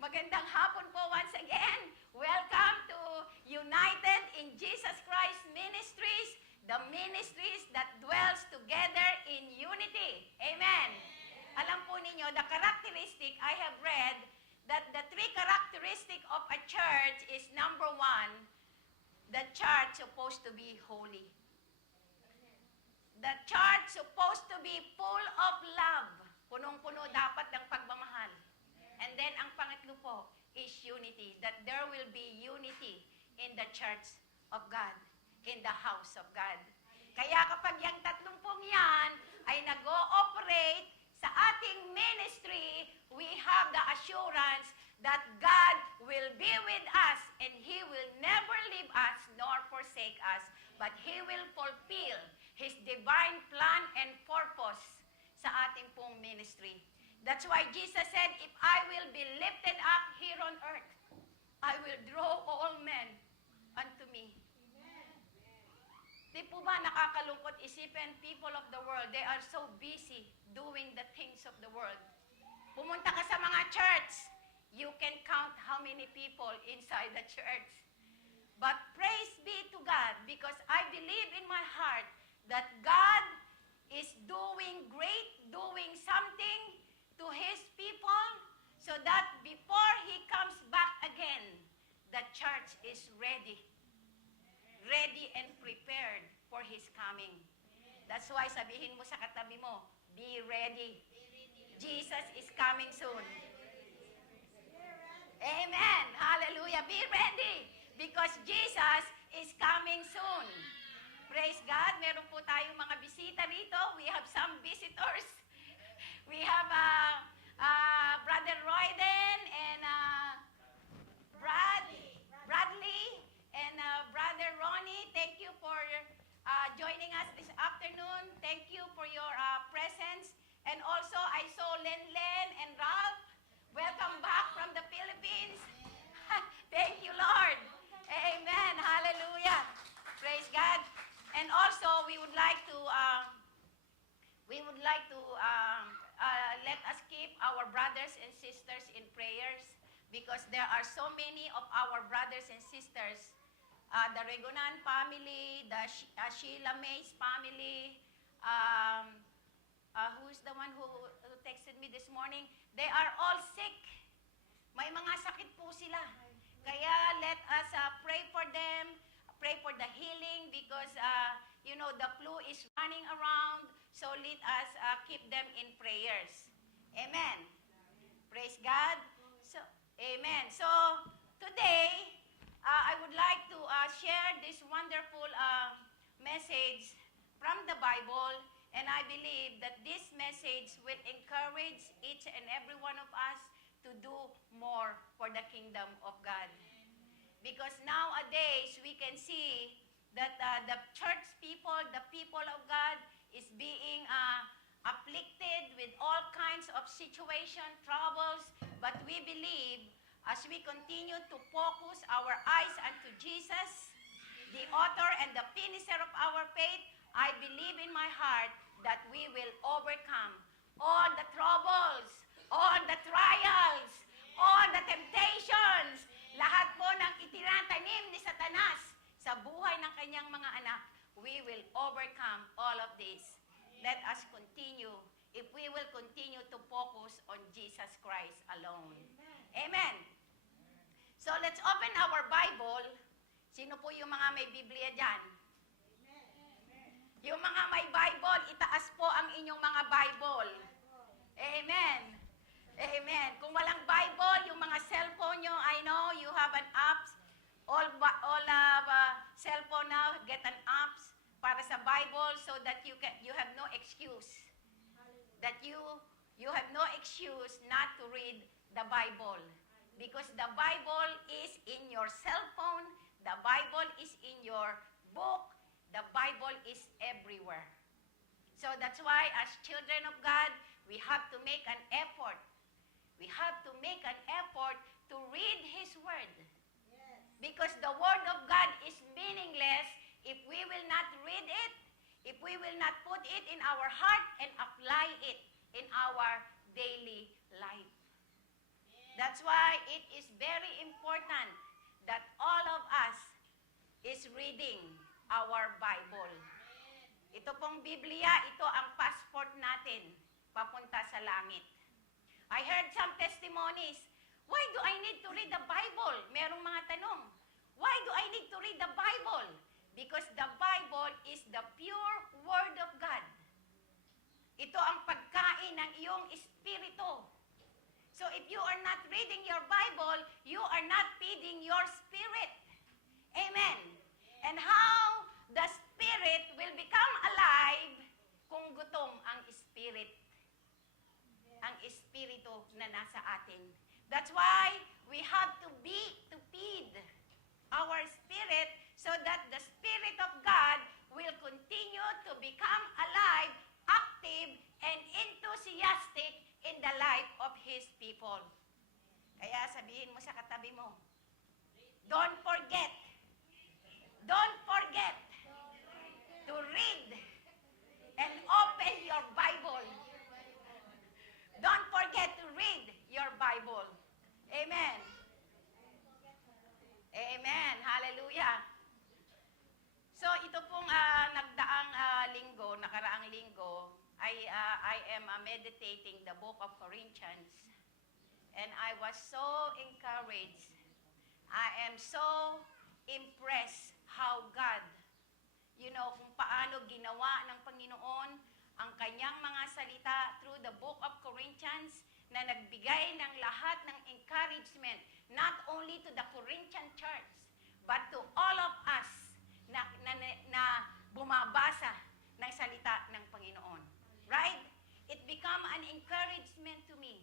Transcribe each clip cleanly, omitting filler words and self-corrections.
Magandang hapon po once again. Welcome to United in Jesus Christ Ministries, the ministries that dwells together in unity. Amen. Alam po ninyo, the characteristic I have read that the three characteristic of a church is number one, the church supposed to be holy. The church supposed to be full of love. Punong-puno dapat ng pagmamahal. And then, ang pangatlo po is unity. That there will be unity in the church of God, in the house of God. Kaya kapag yung tatlong pong yan ay nag-ooperate sa ating ministry, we have the assurance that God will be with us and He will never leave us nor forsake us, but He will fulfill His divine plan and purpose sa ating pong ministry. That's why Jesus said, if I will be lifted up here on earth, I will draw all men unto me. Di po ba nakakalungkot isipin, people of the world, they are so busy doing the things of the world. Pumunta ka sa mga church, you can count how many people inside the church. But praise be to God, because I believe in my heart that God is doing great, doing something to His people, so that before He comes back again, the church is ready and prepared for His coming. That's why sabihin mo sa katabi mo, be ready. Jesus is coming soon. Amen. Hallelujah. Be ready because Jesus is coming soon. Praise God. Meron po tayong mga bisita dito. We have some visitors. We have Brother Royden and Bradley and Brother Ronnie. Thank you for joining us this afternoon. Thank you for your presence. And also, I saw Len and Ralph. Welcome back from the Philippines. Thank you, Lord. Amen. Hallelujah. Praise God. And also, we would like to let us keep our brothers and sisters in prayers because there are so many of our brothers and sisters, the Regonan family, the Sheila May's family, who's the one who texted me this morning, they are all sick. May mga sakit po sila. Kaya let us pray for them, pray for the healing because, the flu is running around. So let us keep them in prayers. Amen. Praise God. So, amen. So, today, I would like to share this wonderful message from the Bible. And I believe that this message will encourage each and every one of us to do more for the kingdom of God. Because nowadays, we can see that the church people, the people of God, is being afflicted with all kinds of situation, troubles. But we believe, as we continue to focus our eyes unto Jesus, the author and the finisher of our faith, I believe in my heart that we will overcome all the troubles, all the trials, all the temptations, lahat po ng itinatanim ni Satanas sa buhay ng kanyang mga anak. We will overcome all of this. Let us continue, if we will continue to focus on Jesus Christ alone. Amen. So let's open our Bible. Sino po yung mga may Biblia dyan? Yung mga may Bible, itaas po ang inyong mga Bible. Amen. Amen. Kung walang Bible, yung mga cellphone nyo, I know you have an apps. All cellphone now get an apps para sa Bible so that you have no excuse. That you have no excuse not to read the Bible. Because the Bible is in your cellphone, the Bible is in your book, the Bible is everywhere. So that's why as children of God, we have to make an effort. We have to make an effort to read His Word. Yes. Because the Word of God is meaningless if we will not read it, if we will not put it in our heart and apply it in our daily life. That's why it is very important that all of us is reading our Bible. Ito pong Biblia, ito ang passport natin papunta sa langit. I heard some testimonies. Why do I need to read the Bible? Merong mga tanong. Why do I need to read the Bible? Because the Bible is the pure Word of God. Ito ang pagkain ng iyong espiritu. So if you are not reading your Bible, you are not feeding your spirit. Amen. And how the spirit will become alive kung gutom ang spirit. Ang espiritu na nasa atin. That's why we have to feed our spirit so that the Spirit of God will continue to become alive, active, and enthusiastic in the life of His people. Kaya sabihin mo sa katabi mo, don't forget to read and open your Bible. Don't forget to read your Bible. Amen. Amen. Hallelujah. So ito pong nagdaang nakaraang linggo, I am meditating the book of Corinthians, and I was so encouraged. I am so impressed how God, kung paano ginawa ng Panginoon ang kanyang mga salita through the book of Corinthians na nagbigay ng lahat ng encouragement, not only to the Corinthian church, but to all of us na bumabasa ng salita ng Panginoon. Right? It become an encouragement to me.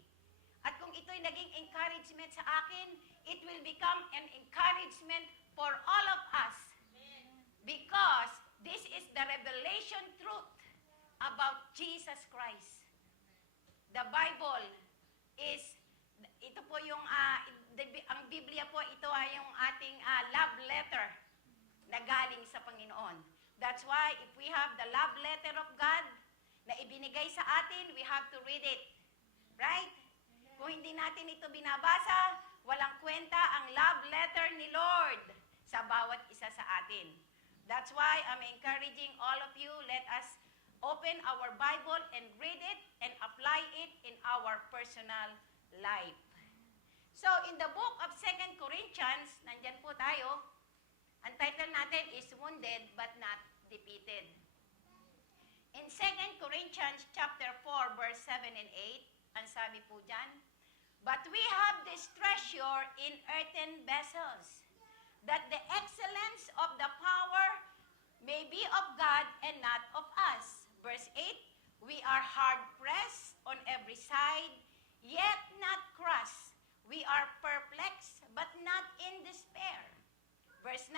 At kung ito'y naging encouragement sa akin, it will become an encouragement for all of us. Because this is the revelation truth about Jesus Christ. The Bible is, ito po yung, ang Biblia po, ito ay yung ating love letter na galing sa Panginoon. That's why if we have the love letter of God na ibinigay sa atin, we have to read it. Right? Kung hindi natin ito binabasa, walang kwenta ang love letter ni Lord sa bawat isa sa atin. That's why I'm encouraging all of you, let us open our Bible and read it and apply it in our personal life. So, in the book of 2 Corinthians, nandyan po tayo, ang title natin is Wounded but Not Defeated. In 2 Corinthians chapter 4, verse 7 and 8, ang sabi po dyan, but we have this treasure in earthen vessels, that the excellence of the power may be of God and not of us. Verse 8, we are hard pressed on every side, yet not crushed. We are perplexed, but not in despair. Verse 9,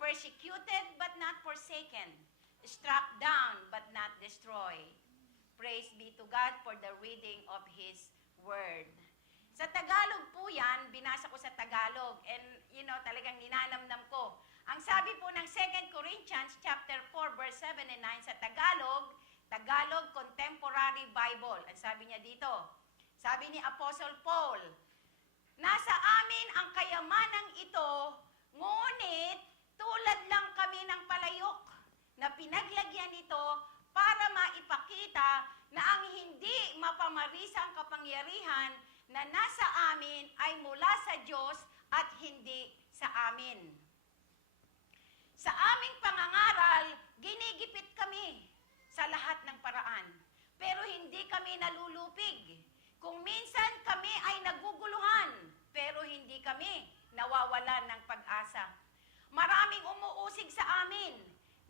persecuted, but not forsaken. Struck down, but not destroyed. Praise be to God for the reading of His Word. Sa Tagalog po yan, binasa ko sa Tagalog, and talagang ninanamnam ko. Ang sabi po ng 2 Corinthians chapter 4, verse 7 and 9 sa Tagalog, Tagalog Contemporary Bible. Ang sabi niya dito, sabi ni Apostle Paul, nasa amin ang kayamanang ito, ngunit tulad lang kami ng palayok na pinaglagyan nito para maipakita na ang hindi mapamarisang kapangyarihan na nasa amin ay mula sa Diyos at hindi sa amin. Sa aming pangangaral, ginigipit kami sa lahat ng paraan, pero hindi kami nalulupig. Kung minsan kami ay naguguluhan, pero hindi kami nawawalan ng pag-asa. Maraming umuusig sa amin,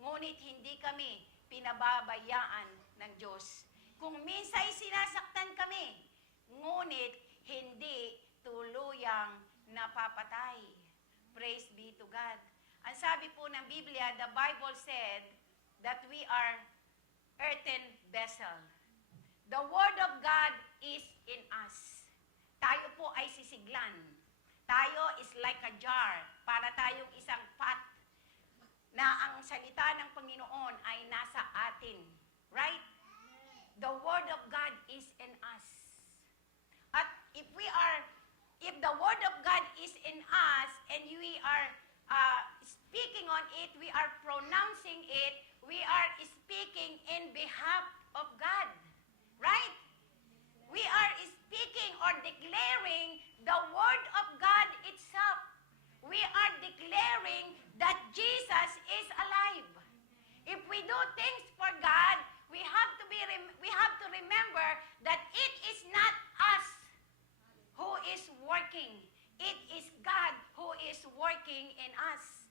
ngunit hindi kami pinababayaan ng Diyos. Kung minsa'y sinasaktan kami, ngunit hindi tuluyang napapatay. Praise be to God. Ang sabi po ng Biblia, the Bible said that we are earthen vessel. The Word of God is in us. Tayo po ay sisiglan. Tayo is like a jar, para tayong isang pot na ang salita ng Panginoon ay nasa atin. Right? The Word of God is in us. At if and we are speaking on it, we are pronouncing it, we are speaking in behalf of God. Right? We are speaking or declaring the Word of God itself. We are declaring that Jesus is alive. If we do things for God, we have to remember that it is not us who is working. It is God who is working in us.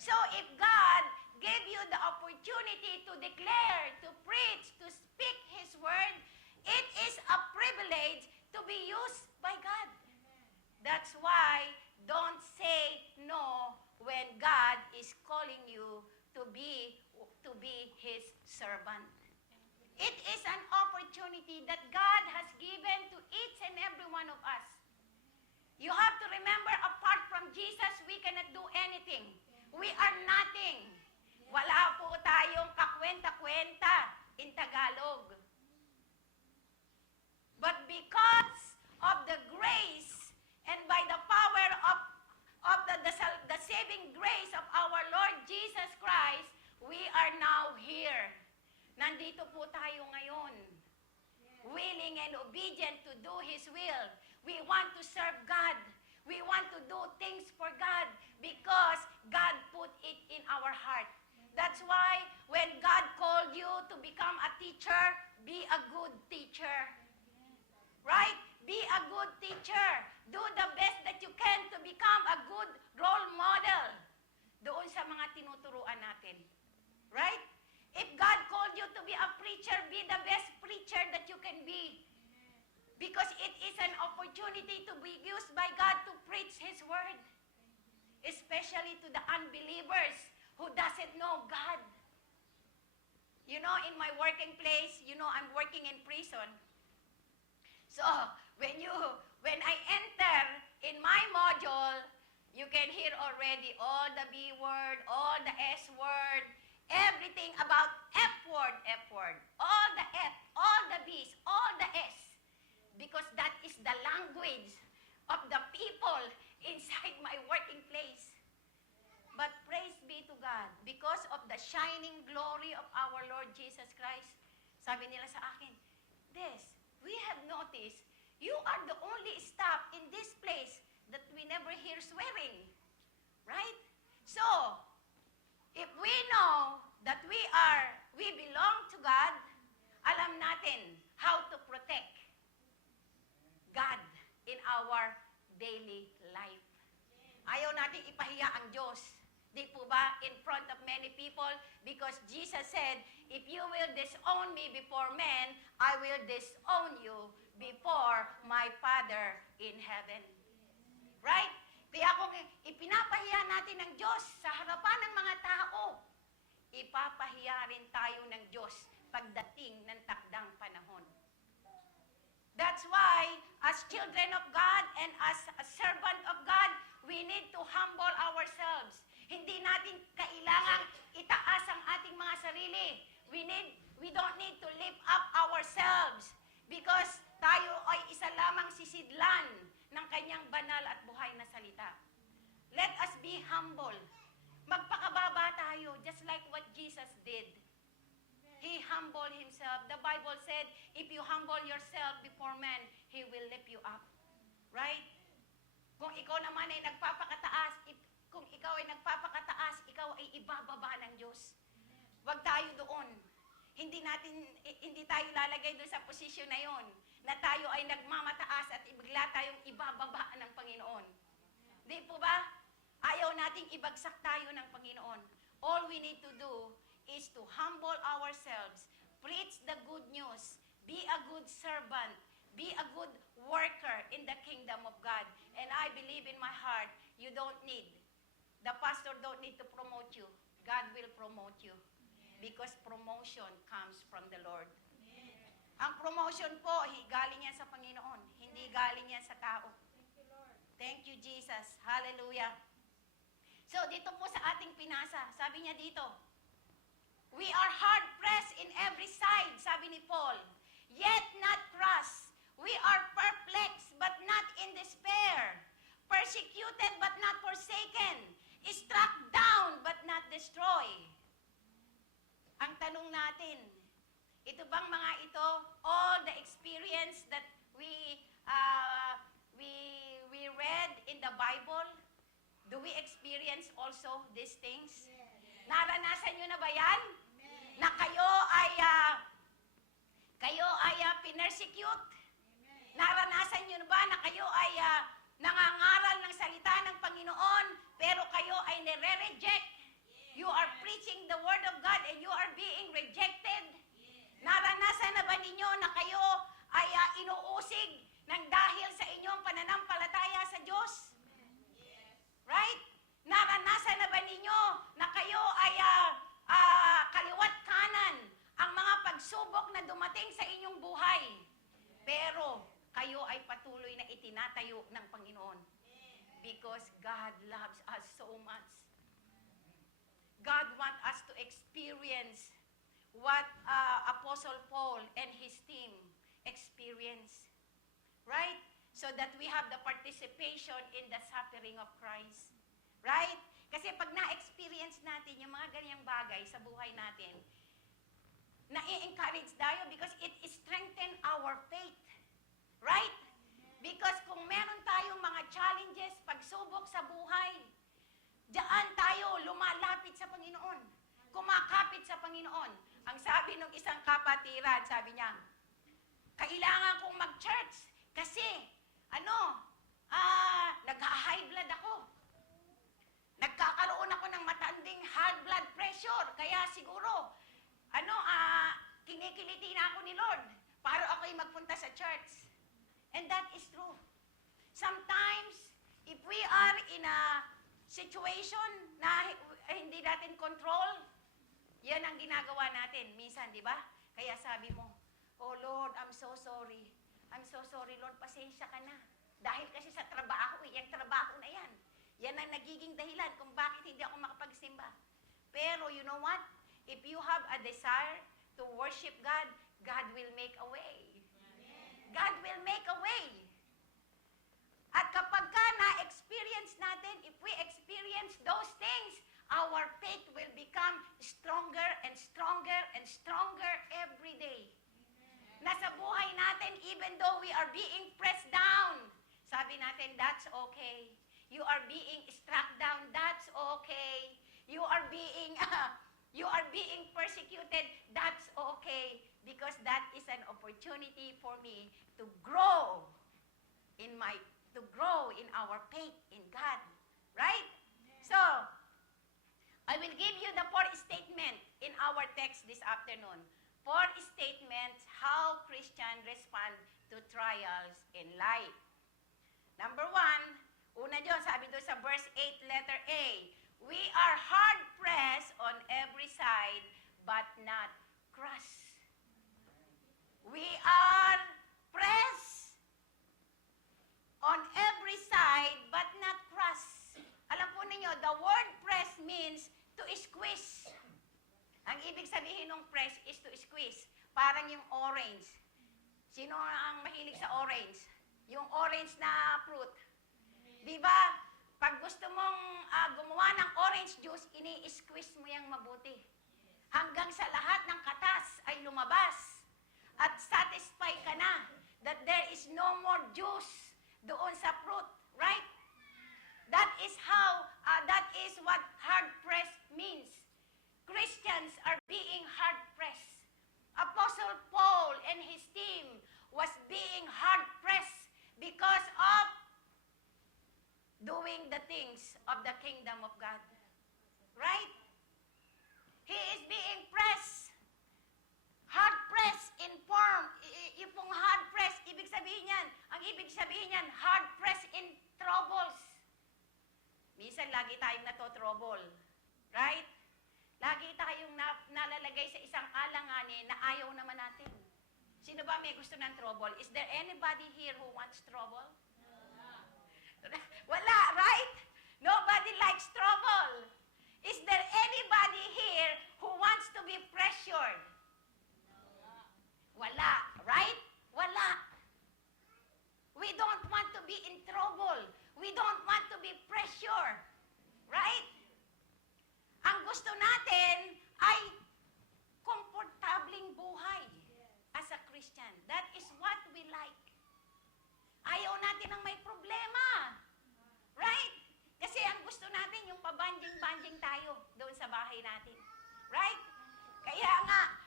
So if God gave you the opportunity to declare, to preach, to speak His word, it is a privilege to be used by God. That's why don't say no when God is calling you to be His servant. It is an opportunity that God has given to each and every one of us. You have to remember, apart from Jesus, we cannot do anything. We are nothing. Wala po tayong kakwenta-kwenta in Tagalog. But because of the grace and by the power of the saving grace of our Lord Jesus Christ, we are now here. Nandito po tayo ngayon. Willing and obedient to do His will. We want to serve God. We want to do things for God because God put it in our heart. That's why when God called you to become a teacher, be a good teacher. Right? Be a good teacher. Do the best that you can to become a good role model doon sa mga tinuturuan natin. Right? If God called you to be a preacher, be the best preacher that you can be. Because it is an opportunity to be used by God to preach His word. Especially to the unbelievers who doesn't know God. You know, in my working place, I'm working in prison. So, when I enter in my module, you can hear already all the B word, all the S word, everything about F word, all the F, all the B's, all the S. Because that is the language of the people inside my working place. But praise be to God, because of the shining glory of our Lord Jesus Christ, sabi nila sa akin, Des, we have noticed, you are the only staff in this place that we never hear swearing. Right? So, if we know that we belong to God, alam natin how to protect God in our daily life. Ayaw natin ipahiya ang Diyos. Di po ba? In front of many people. Because Jesus said, if you will disown me before men, I will disown you before my Father in heaven. Right? Kaya kung ipinapahiya natin ng Diyos sa harapan ng mga tao, ipapahiya rin tayo ng Diyos pagdating ng takdang panahon. That's why, as children of God and as a servant of God, we need to humble ourselves. Hindi natin kailangang itaas ang ating mga sarili. We don't need to lift up ourselves because tayo ay isa lamang sisidlan ng kanyang banal at buhay na salita. Let us be humble. Magpakababa tayo, just like what Jesus did. He humbled Himself. The Bible said, if you humble yourself before men, He will lift you up. Right? Kung ikaw naman ay nagpapakataas, kung ikaw ay nagpapakataas, ikaw ay ibababa ng Diyos. Huwag tayo doon. Hindi tayo lalagay doon sa posisyon na yon, na tayo ay nagmamataas at bigla tayong ibababa ng Panginoon. Di po ba? Ayaw nating ibagsak tayo ng Panginoon. All we need to do is to humble ourselves, preach the good news, be a good servant, be a good worker in the kingdom of God. And I believe in my heart, the pastor don't need to promote you. God will promote you. Because promotion comes from the Lord. Ang promotion po, galing yan sa Panginoon. Hindi galing yan sa tao. Thank you, Jesus. Hallelujah. So, dito po sa ating pinasa, sabi niya dito, we are hard-pressed in every side, sabi ni Paul, yet not crushed. We are perplexed, but not in despair. Persecuted, but not forsaken. Ito bang mga ito, all the experience that uh, we read in the Bible, do we experience also these things? Naranasan nyo na ba yan? Na kayo ay pinersecute? Naranasan nyo na ba na kayo ay nangangaral ng salita ng Panginoon, pero kayo ay nire-reject? You are preaching the Word of God and you are being rejected. Naranasan na ba ninyo na kayo ay inuusig ng dahil sa inyong pananampalataya sa Diyos? Right? Naranasan na ba ninyo na kayo ay kaliwat kanan ang mga pagsubok na dumating sa inyong buhay? Pero kayo ay patuloy na itinatayo ng Panginoon. Because God loves us so much. God wants us to experience what Apostle Paul and his team experienced. Right? So that we have the participation in the suffering of Christ. Right? Kasi pag na-experience natin yung mga ganyang bagay sa buhay natin, na-encourage tayo because it strengthens our faith. Right? Because kung meron tayong mga challenges, pagsubok sa buhay, diyan tayo lumalapit sa Panginoon. Kumakapit sa Panginoon. Ang sabi ng isang kapatiran, sabi niya, kailangan kong mag-church kasi, nag-high blood ako. Nagkakaroon ako ng matanding high blood pressure. Kaya siguro, kinikiliti na ako ni Lord para ako'y magpunta sa church. And that is true. Sometimes, if we are in a situation na hindi natin control, yan ang ginagawa natin. Minsan, di ba? Kaya sabi mo, oh Lord, I'm so sorry. I'm so sorry, Lord, pasensya ka na. Dahil kasi sa trabaho, yung trabaho na yan. Yan ang nagiging dahilan kung bakit hindi ako makapagsimba. Pero you know what? If you have a desire to worship God, God will make a way. God will make a way. At kapag ka na-experience natin, if we experience those things, our faith will become stronger and stronger and stronger every day. Nasa buhay natin, even though we are being pressed down, sabi natin, that's okay. You are being struck down, that's okay. You are being persecuted, that's okay. Because that is an opportunity for me to grow in our faith in God. Right? So, I will give you the 4 statements in our text this afternoon. 4 statements how Christians respond to trials in life. Number 1, una dyan, sabi doon sa verse 8, letter A, we are hard-pressed on every side, but not crushed. We are pressed on every side, but not crushed. Alam po ninyo, the word press means to squeeze. Ang ibig sabihin ng press is to squeeze. Parang yung orange. Sino ang mahilig sa orange? Yung orange na fruit. Di ba? Pag gusto mong gumawa ng orange juice, ini-squeeze mo yung mabuti. Hanggang sa lahat ng katas ay lumabas. At satisfy ka na that there is no more juice doon sa fruit. Right? That is what hard-pressed means. Christians are being hard-pressed. Apostle Paul and his team was being hard-pressed because of doing the things of the kingdom of God. Right? He is being pressed. Hard-pressed in form. Yung pong hard-pressed, ang ibig sabihin yan, hard-pressed in troubles. Minsan, lagi tayong nato-trouble. Right? Lagi tayong nalalagay sa isang alanganin na ayaw naman natin. Sino ba may gusto ng trouble? Is there anybody here who wants trouble? Wala, right? Nobody likes trouble. Is there anybody here who wants to be pressured? Wala, right? Wala. We don't want to be in trouble. We don't want to be pressured. Right? Ang gusto natin ay komportabling buhay. natin ang may problema. Right? Kasi ang gusto natin, yung pabanjing-banjing tayo doon sa bahay natin. Right? Kaya nga,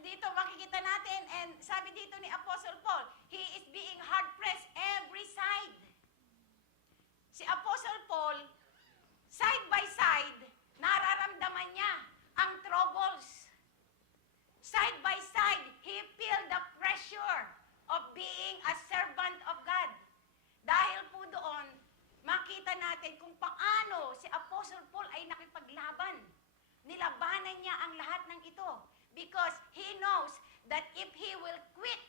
dito makikita natin, and sabi dito ni Apostle Paul, he is being hard-pressed every side. Si Apostle Paul, side by side, nararamdaman niya ang troubles. Side by side, he feel the pressure of being a servant of God. Dahil po doon, makita natin kung paano si Apostle Paul ay nakipaglaban. Nilabanan niya ang lahat ng ito. Because he knows that if he will quit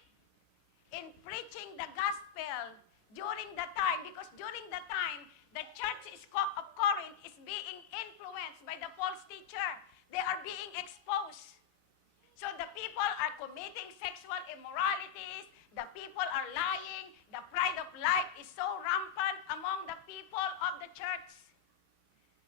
in preaching the gospel during the time, because during the time, the church of Corinth is being influenced by the false teacher. They are being exposed. So the people are committing sexual immoralities, the people are lying, the pride of life is so rampant among the people of the church.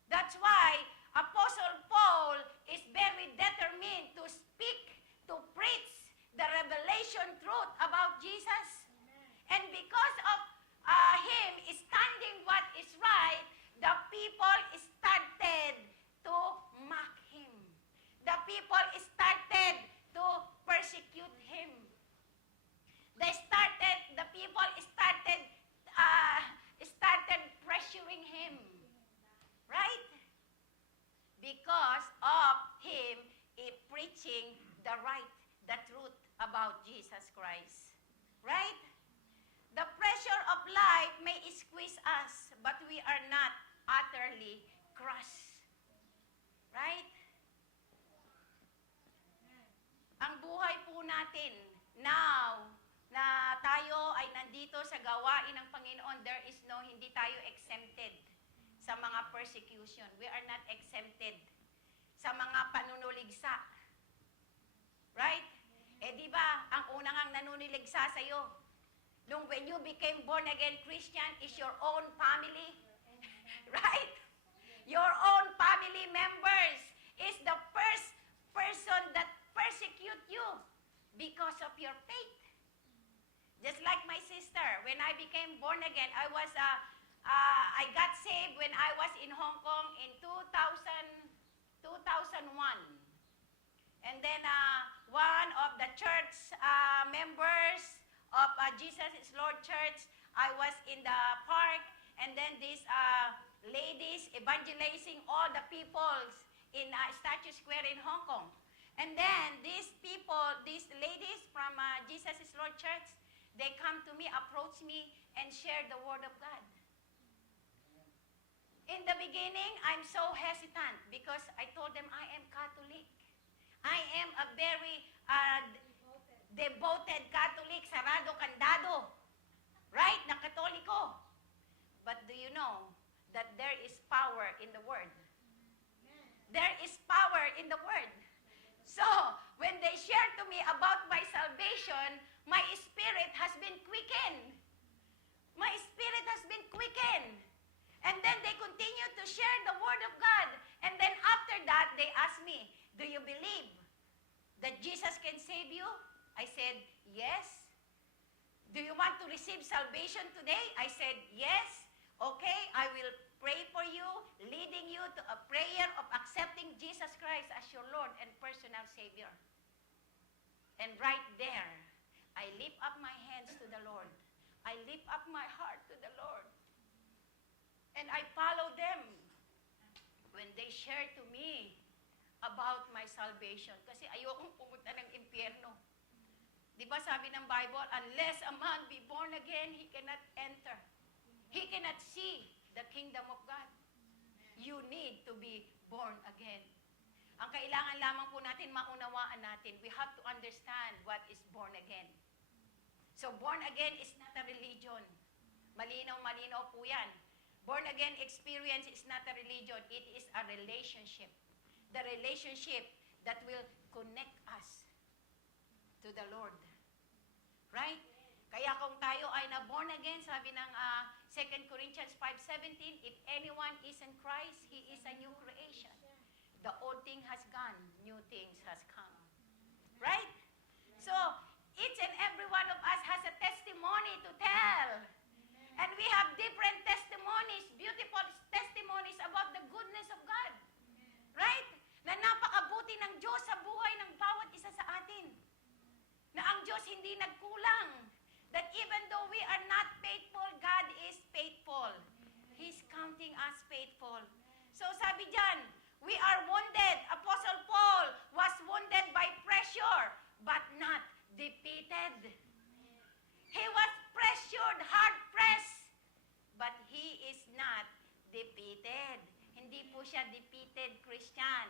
That's why Apostle Paul is very determined to speak, to preach the revelation truth about Jesus. And because of him standing what is right, the people started to mock him. The people started to persecute him. The people started pressuring him. Right? Because of him preaching the truth about Jesus Christ. Right? The pressure of life may squeeze us, but we are not utterly crushed. Right? Ang buhay po natin now na tayo ay nandito sa gawain ng Panginoon, hindi tayo exempted sa mga persecution. We are not exempted sa mga panunuligsa. Right? Di ba, ang unang nanunuligsa sa'yo, when you became born again Christian, is your own family. Right? Your own family members is the first person that persecute you because of your faith. Just like my sister, when I became born again, I got saved when I was in Hong Kong in 2001. And then one of the church members of Jesus is Lord Church, I was in the park, and then these ladies evangelizing all the peoples in Statue Square in Hong Kong. And then these ladies from Jesus is Lord Church, they come to me, approach me, and share the word of God. In the beginning, I'm so hesitant because I told them I am Catholic. I am a very devoted Catholic, sarado, kandado. Right? Na Katoliko. But do you know that there is power in the Word? There is power in the Word. So, when they share to me about my salvation, my spirit has been quickened. My spirit has been quickened. And then they continue to share the Word of God. And then after that, they ask me, do you believe that Jesus can save you? I said, yes. Do you want to receive salvation today? I said, yes. Okay, I will pray for you, leading you to a prayer of accepting Jesus Christ as your Lord and personal Savior. And right there, I lift up my hands to the Lord. I lift up my heart to the Lord. And I follow them when they share to me about my salvation. Kasi ayokong pumunta ng impyerno. Di ba sabi ng Bible, unless a man be born again, he cannot enter. He cannot see the kingdom of God. You need to be born again. Ang kailangan lamang po natin, maunawaan natin, we have to understand what is born again. So born again is not a religion. Malinaw-malinaw po yan. Born again experience is not a religion. It is a relationship. The relationship that will connect us to the Lord. Right? Kaya kung tayo ay na-born again, sabi ng 2 Corinthians 5:17, if anyone is in Christ, he is a new creation. The old thing has gone, new things has come. Right? So, each and every one of us has a testimony to tell. po siya defeated Christian.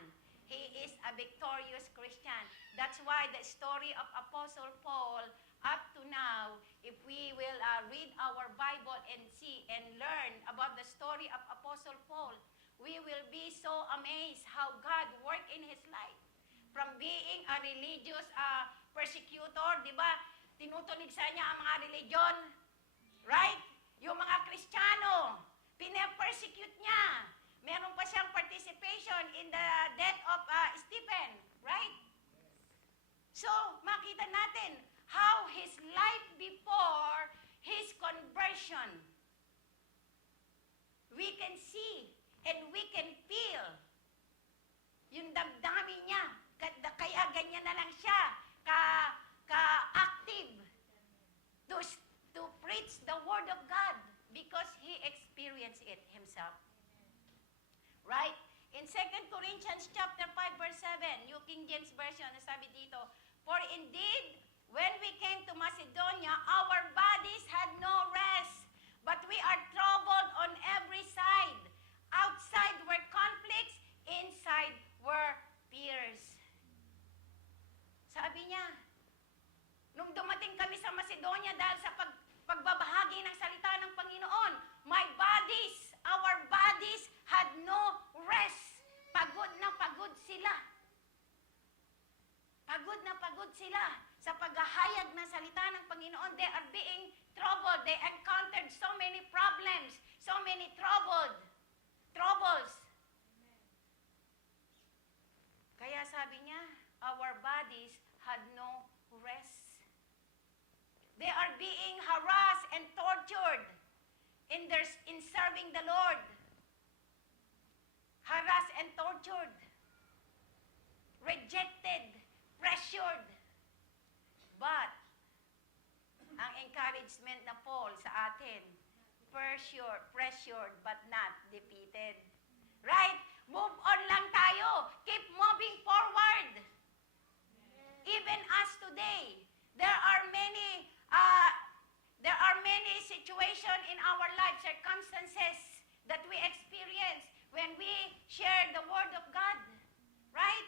He is a victorious Christian. That's why the story of Apostle Paul, up to now, if we will read our Bible and see and learn about the story of Apostle Paul, we will be so amazed how God worked in his life. From being a religious persecutor, di ba? Tinutuligsa niya ang mga religion. Right? Yung mga Kristiyano, pine-persecute niya. Meron pa siyang participation in the death of Stephen. Right? So, makita natin how his life before his conversion. We can see and we can feel yung damdamin niya. Kaya ganyan na lang siya ka-active to preach the Word of God because he experienced it himself. Right? In 2 Corinthians chapter 5 verse 7, New King James Version, sabi dito, "For indeed, when we came to Macedonia, our bodies had no rest, but we are troubled on every side. Outside were conflicts, inside were fears." Sabi niya, nung dumating kami sa Macedonia dahil sa pagbabahagi ng salita ng Panginoon, our bodies had no rest. Pagod na pagod sila. Pagod na pagod sila sa paghahayag ng salita ng Panginoon. They are being troubled. They encountered so many problems, so many troubles. Kaya sabi niya, our bodies had no rest. They are being harassed and tortured in serving the Lord. Harassed and tortured. Rejected. Pressured. But, ang encouragement na Paul sa atin, pressured but not defeated. Right? Move on lang tayo. Keep moving forward. Even as today, there are many situations in our life, circumstances that we experience when we share the Word of God. Right?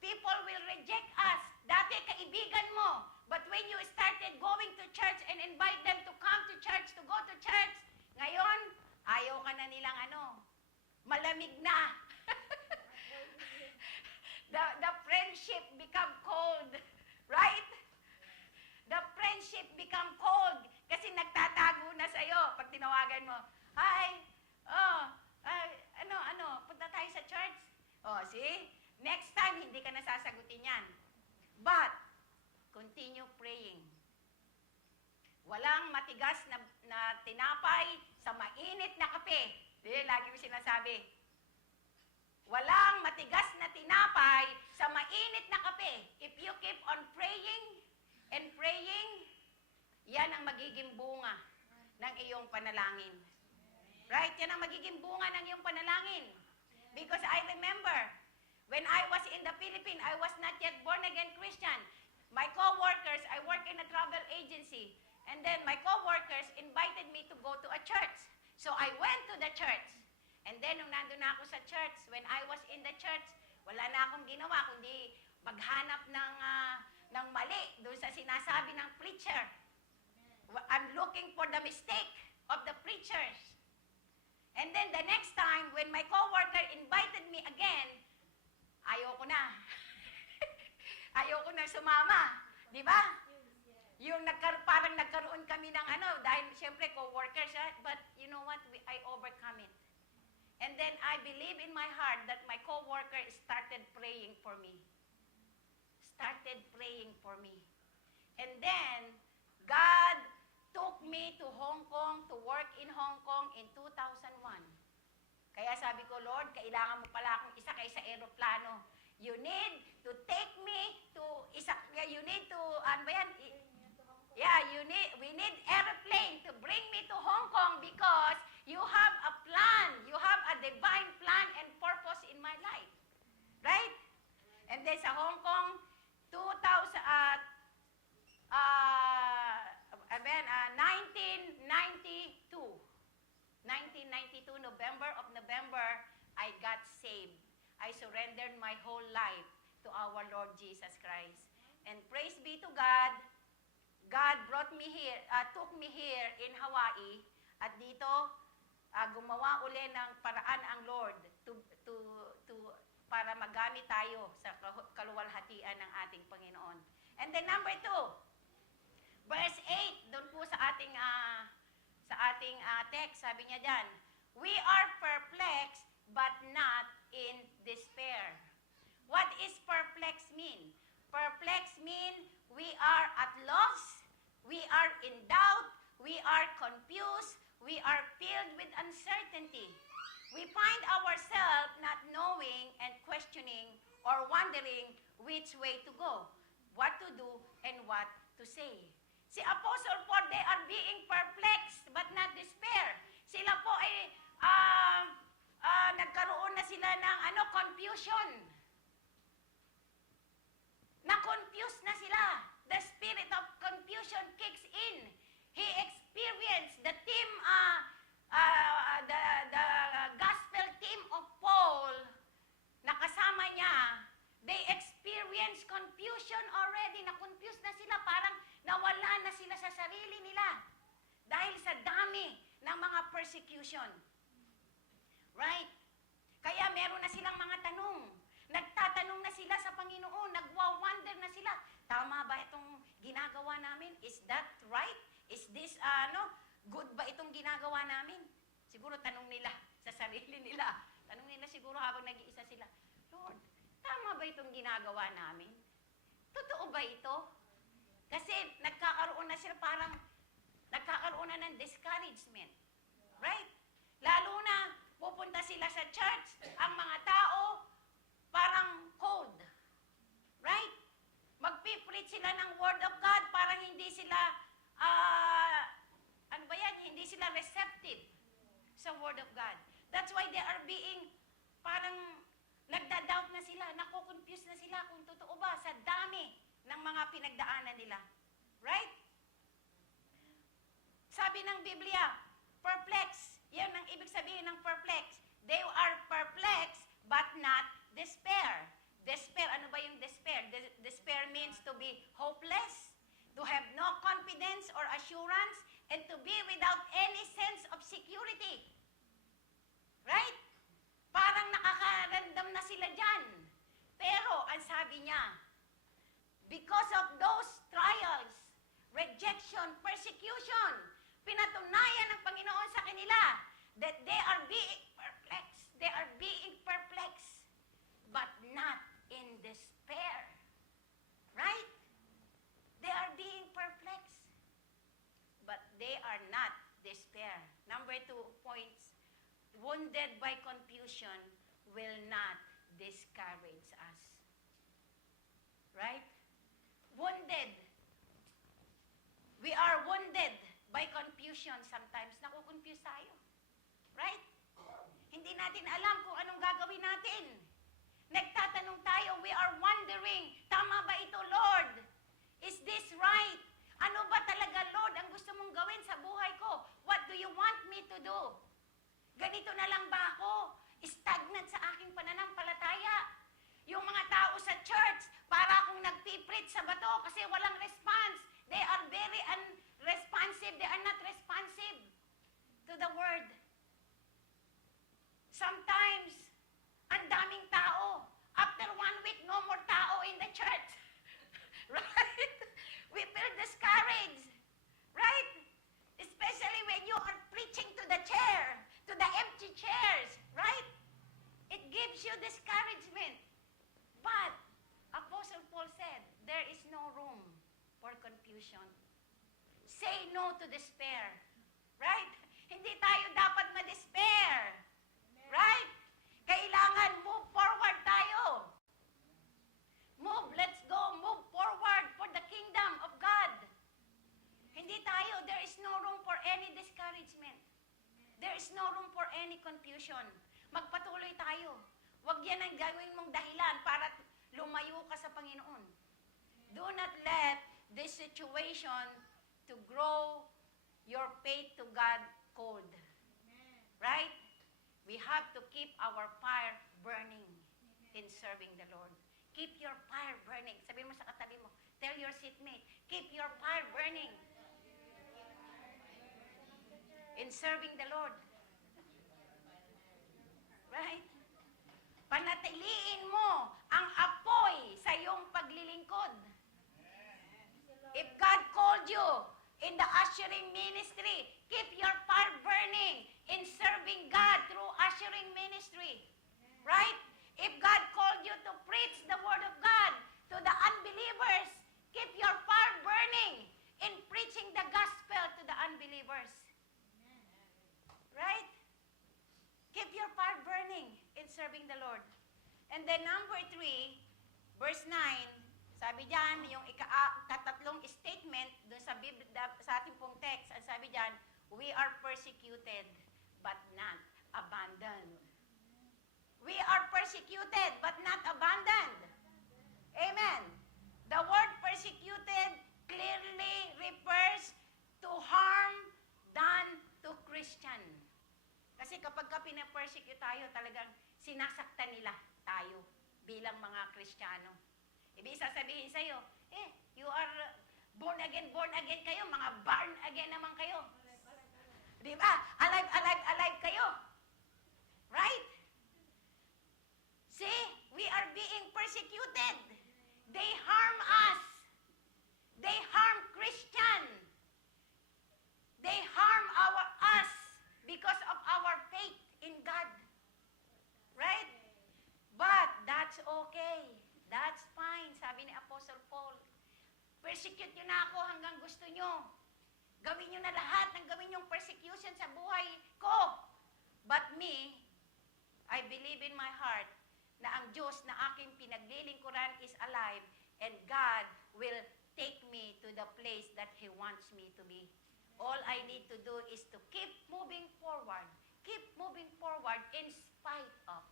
People will reject us. Dati kaibigan mo. But when you started going to church and invite them to come to church, to go to church, ngayon, ayaw ka na nilang malamig na. The friendship become cold. Right? The friendship become cold. Kasi nagtatago na sa'yo pag tinawagan mo. Hi, punta tayo sa church. Oh, see? Next time, hindi ka na sasagutin yan. But, continue praying. Walang matigas na tinapay sa mainit na kape. Lagi ko sinasabi. Walang matigas na tinapay sa mainit na kape. If you keep on praying and praying, yan ang magiging bunga ng iyong panalangin. Right? Yan ang magiging bunga ng iyong panalangin. Because I remember, when I was in the Philippines, I was not yet born-again Christian. My co-workers, I work in a travel agency, and then my co-workers invited me to go to a church. So I went to the church. And then, nung nandun na ako sa church, when I was in the church, wala na akong ginawa, kundi maghanap ng mali doon sa sinasabi ng preacher. I'm looking for the mistake of the preachers. And then the next time, when my co-worker invited me again, ayoko na. Ayoko na sumama. Di ba? Yung parang nagkaroon kami ng dahil siyempre co-workers, but you know what? I overcome it. And then I believe in my heart that my co-worker started praying for me. Started praying for me. And then, God took me to Hong Kong, to work in Hong Kong in 2001. Kaya sabi ko, Lord, kailangan mo pala akong isakay sa aeroplano. You need to take me to, you need to, we need airplane to bring me to Hong Kong because you have a plan, you have a divine plan and purpose in my life. Right? And then sa Hong Kong, 1992. 1992. November of November, I got saved. I surrendered my whole life to our Lord Jesus Christ. And praise be to God, God brought me here, took me here in Hawaii, at dito, gumawa uli ng paraan ang Lord para magamit tayo sa kaluwalhatian ng ating Panginoon. And then number 2, verse 8, doon po sa ating text, sabi niya dyan, we are perplexed but not in despair. What is perplexed mean? Perplexed mean we are at loss, we are in doubt, we are confused, we are filled with uncertainty. We find ourselves not knowing and questioning or wondering which way to go, what to do, and what to say. Si Apostle Paul, they are being perplexed but not despair. Sila po ay nagkaroon na sila ng confusion. Na-confuse na sila. The spirit of confusion kicks in. He experienced the gospel team of Paul na kasama niya. They experienced confusion already. Na-confuse na sila. Parang nawala na sila sa sarili nila. Dahil sa dami ng mga persecution. Right? Kaya meron na silang mga tanong. Nagtatanong na sila sa Panginoon. Nagwa-wonder na sila. Tama ba itong ginagawa namin? Is that right? Is this, good ba itong ginagawa namin? Siguro tanong nila sa sarili nila. Tanong nila siguro habang nag-iisa sila, Lord, tama ba itong ginagawa namin? Totoo ba ito? Kasi nagkakaroon na sila nagkakaroon na ng discouragement. Right? Lalo na, pupunta sila sa church, ang mga tao, parang cold. Right? Magpipreach sila ng Word of God, parang hindi sila, hindi sila receptive sa Word of God. That's why they are being, parang nagda-doubt na sila, nako-confuse na sila kung totoo ba sa dami ng mga pinagdaanan nila. Right? Sabi ng Biblia, perplexed. Yan ang ibig sabihin ng perplexed. They are perplexed but not despair. Despair, ano ba yung despair? Despair means to be hopeless, to have no confidence or assurance, and to be without any sense of security. Right? Parang nakakaramdam na sila dyan. Pero, ang sabi niya, because of those trials, rejection, persecution, pinatunayan ng Panginoon sa kanila that they are being perplexed. They are being perplexed, but not in despair. Right? They are being perplexed, but they are not despair. Number 2 points, wounded by confusion will not discourage us. Right? Wounded. We are wounded by confusion sometimes. Nakukonfuse tayo. Right? Hindi natin alam kung anong gagawin natin. Nagtatanong tayo, we are wondering, tama ba ito, Lord? Is this right? Ano ba talaga, Lord, ang gusto mong gawin sa buhay ko? What do you want me to do? Ganito na lang ba ako? Stagnant sa aking pananampalataya. Yung mga tao sa church, para akong nagpipreach sa bato kasi walang response. They are very unresponsive. They are not responsive to the word. Sometimes, ang daming tao. After 1 week, no more tao in the church. Right? We feel discouraged. Right? Especially when you are preaching to the chair, to the empty chairs. Right? It gives you discouragement. But, Apostle Paul said, there is no room for confusion. Say no to despair. Right? Hindi tayo dapat ma-despair. Right? Kailangan move forward tayo. Move, let's go, move forward for the kingdom of God. Hindi tayo, there is no room for any discouragement. There is no room for any confusion. Magpatuloy tayo. Huwag yan ang gawin mong dahilan para lumayo ka sa Panginoon. Do not let this situation to grow your faith to God cold. Right? We have to keep our fire burning in serving the Lord. Keep your fire burning. Sabihin mo sa katabi mo, tell your seatmate, keep your fire burning in serving the Lord. Right? Panatiliin mo ang apoy sa iyong paglilingkod. If God called you in the ushering ministry, keep your fire burning in serving God through ushering ministry. Right? If God called you to preach the word of God to the unbelievers, keep your fire burning in preaching the gospel to the unbelievers. Right? Keep your fire burning in serving the Lord. And then number 3, verse 9, sabi diyan, yung katatlong statement dun sa ating pong text, ang sabi diyan, we are persecuted but not abandoned. We are persecuted but not abandoned. Amen. The word persecuted clearly refers to harm done to Christian. Kasi kapag pina-persecute tayo, talagang sinasaktan nila tayo bilang mga Kristiyano. Ibig sasabihin sa'yo, you are born again kayo, mga born again naman kayo. Di ba? Alive kayo. Right? See, we are being persecuted. They harm us. They harm Christian. They harm us because of our faith in God. Right? But that's okay. That's fine, sabi ni Apostle Paul. Persecute nyo na ako hanggang gusto nyo. Gawin nyo na lahat ng gawin yung persecution sa buhay ko. But me, I believe in my heart na ang Diyos na aking pinaglilingkuran is alive and God will take me to the place that He wants me to be. All I need to do is to keep moving forward. Keep moving forward in spite of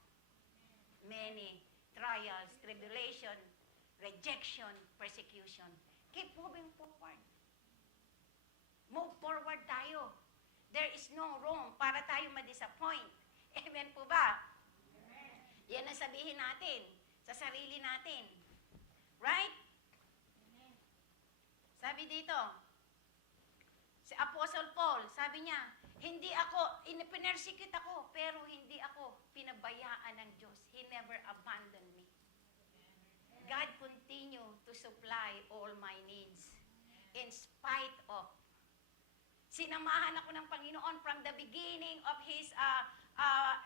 many trials, tribulation, rejection, persecution. Keep moving forward. Move forward tayo. There is no room para tayo ma-disappoint. Amen po ba? Amen. Yan ang sabihin natin sa sarili natin. Right? Amen. Sabi dito, si Apostle Paul, sabi niya, hindi ako, pinersecute ako, pero hindi ako pinabayaan ng Diyos. He never abandoned me. God continue to supply all my needs in spite of. Sinamahan ako ng Panginoon from the beginning of His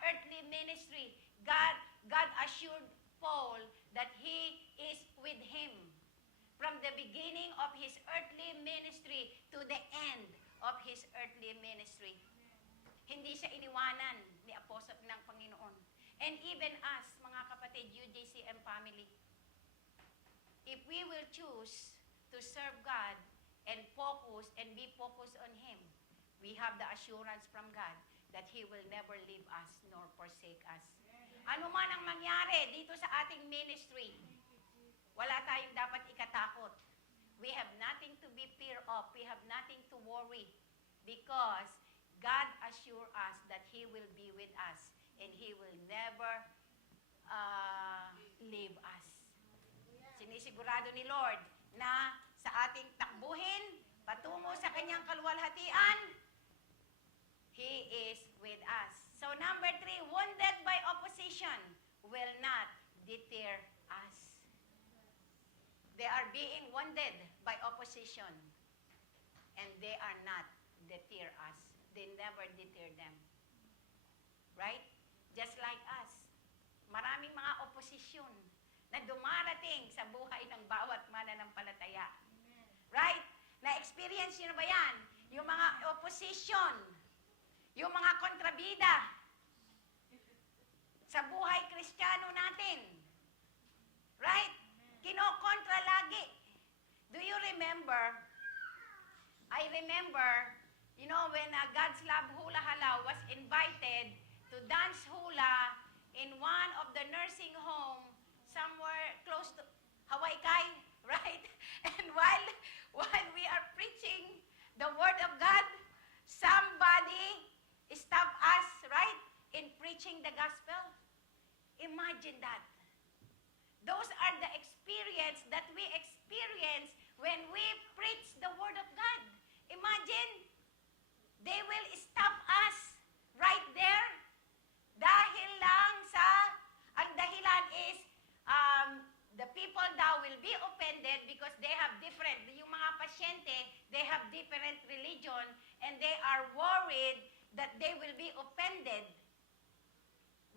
earthly ministry. God assured Paul that He is with him from the beginning of his earthly ministry to the end of his earthly ministry. Hindi siya iniwanan ni Apostle ng Panginoon. And even us, mga kapatid, UJCM family, if we will choose to serve God and focus and be focused on Him, we have the assurance from God that He will never leave us nor forsake us. Ano man ang mangyari dito sa ating ministry, wala tayong dapat ikatakot. We have nothing to be fear of. We have nothing to worry because God assure us that He will be with us and He will never leave us. Sinisigurado ni Lord na sa ating takbuhin, patungo sa Kanyang kaluwalhatian, He is with us. So number 3, wounded by opposition will not deter us. They are being wounded by opposition and they are not deter us. They never deter them. Right? Just like us. Maraming mga opposition na dumarating sa buhay ng bawat mananampalataya. Right? Na-experience nyo na ba yan? Yung mga opposition, yung mga kontrabida sa buhay Kristiyano natin. Right? Kinokontra lagi. Do you remember? I remember, you know, when God's Love Hula Halaw was invited to dance hula in one of the nursing home somewhere close to Hawaii Kai, right? And while we are preaching the Word of God, somebody stopped us, right, in preaching Imagine that. Those are the experience that we experience when we preach the Word of God. Imagine, they will stop us right there dahil lang sa, ang dahilan is, the people daw will be offended because they have different, yung mga pasyente, they have different religion and they are worried that they will be offended